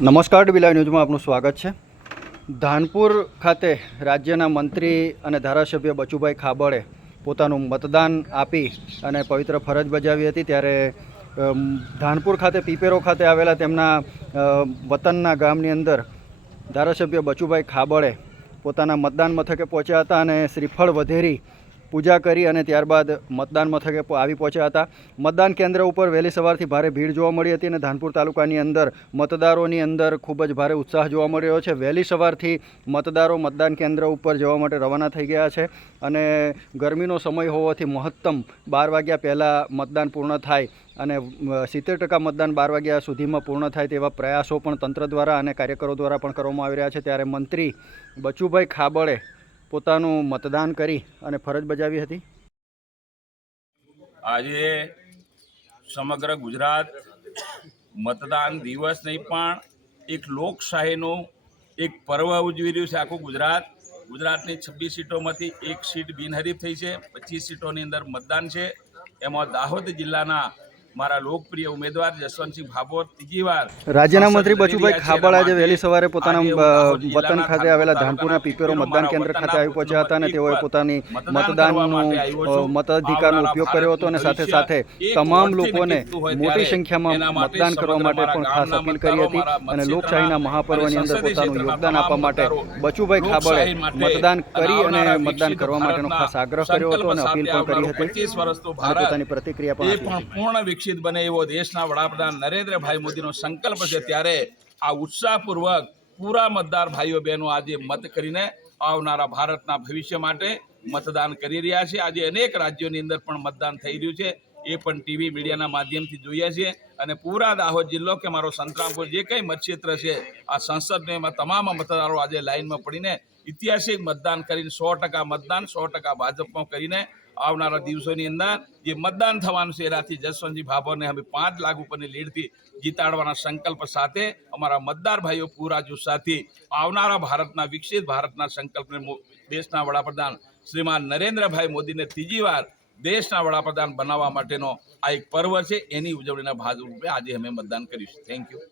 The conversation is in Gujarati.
નમસ્કાર ડીબી ન્યૂઝમાં આપનું સ્વાગત છે. ધાનપુર ખાતે રાજ્યના મંત્રી અને ધારાસભ્ય બચુભાઈ ખાબડે પોતાનું મતદાન આપી અને પવિત્ર ફરજ બજાવી હતી ત્યારે ધાનપુર ખાતે પીપેરો ખાતે આવેલા તેમના વતનના ગામની અંદર ધારાસભ્ય બચુભાઈ ખાબડે પોતાના મતદાન મથકે પહોંચ્યા હતા અને શ્રીફળ વધેરી પૂજા કરી અને ત્યારબાદ મતદાન મથકે આવી પહોંચ્યા હતા. મતદાન કેન્દ્ર ઉપર વહેલી સવારથી ભારે ભીડ જોવા મળી હતી અને ધાનપુર તાલુકાની અંદર મતદારોની અંદર ખૂબ જ ભારે ઉત્સાહ જોવા મળી રહ્યો છે. વહેલી સવારથી મતદારો મતદાન કેન્દ્ર ઉપર જવા માટે રવાના થઈ ગયા છે અને ગરમીનો સમય હોવાથી મહત્તમ બાર વાગ્યા પહેલાં મતદાન પૂર્ણ થાય અને સિત્તેર ટકા મતદાન બાર વાગ્યા સુધીમાં પૂર્ણ થાય તેવા પ્રયાસો પણ તંત્ર દ્વારા અને કાર્યકરો દ્વારા પણ કરવામાં આવી રહ્યા છે. ત્યારે મંત્રી બચુભાઈ ખાબડે પોતાનું મતદાન કરી અને ફરજ બજાવી હતી? આજે સમગ્ર ગુજરાત મતદાન દિવસ નહીં, પણ એક લોકશાહીનું એક પર્વ ઉજવી રહ્યું છે આખું ગુજરાત. ગુજરાતની છવ્વીસ સીટોમાંથી એક સીટ બિનહરીફ થઈ છે, પચીસ સીટોની અંદર મતદાન છે. એમાં દાહોદ જિલ્લાના મારા લોકપ્રિય ઉમેદવાર જસવંતસિંહ ભાભોર ત્રીજી વાર રાજ્યના મંત્રી બચુભાઈ ખાબડ આજે વહેલી સવારે પોતાના વતન ખાતે આવેલા ધાનપુર ધાનપુરના પીપેરો મતદાન કેન્દ્ર ખાતે આવી પહોંચ્યા હતા અને તેઓએ પોતાની મતદાનનું મતાધિકારનો ઉપયોગ કર્યો હતો અને સાથે સાથે તમામ લોકોને મોટી સંખ્યામાં મતદાન કરવા માટે પણ ખાસ અપીલ કરી હતી અને લોકશાહીના મહાપર્વની અંદર પોતાનું યોગદાન આપવા માટે બચુભાઈ ખાબડે મતદાન કરી અને મતદાન કરવા માટેનો ખાસ આગ્રહ કર્યો હતો અને અપીલ પણ કરી હતી. પોતાની પ્રતિક્રિયા પણ પૂર્ણ વિકસિત બને એવો દેશના વડાપ્રધાન નરેન્દ્રભાઈ મોદીનો સંકલ્પ છે ત્યારે આ ઉત્સાહપૂર્વક પૂરા મતદાર ભાઈઓ બહેનો આજે મત કરીને આવનારા ભારતના ભવિષ્ય માટે મતદાન કરી રહ્યા છે. આજે અનેક રાજ્યોની અંદર પણ મતદાન થઈ રહ્યું છે. એ પણ ટીવી મીડિયાના માધ્યમથી જોઈએ છીએ અને પૂરા દાહોદ જિલ્લો કે મારો સંતરામપુર જે કંઈ મતક્ષેત્ર છે, આ સંસદને એમાં તમામ મતદારો આજે લાઇનમાં પડીને ઐતિહાસિક મતદાન કરીને સો ટકા મતદાન, સો ટકા ભાજપમાં કરીને આવનારા દિવસોની અંદર જે મતદાન થવાનું છે એનાથી જસવંતજી ભાભોને અમે પાંચ લાખ ઉપરની લીડથી જીતાડવાના સંકલ્પ સાથે અમારા મતદાર ભાઈઓ પૂરા જુસ્સાથી આવનારા ભારતના, વિકસિત ભારતના સંકલ્પને દેશના વડાપ્રધાન શ્રીમાન નરેન્દ્રભાઈ મોદીને ત્રીજી વાર દેશના વડાપ્રધાન બનાવવા માટેનો આ એક પર્વ છે, એની ઉજવણીના ભાગરૂપે આજે અમે મતદાન કરીશું. Thank you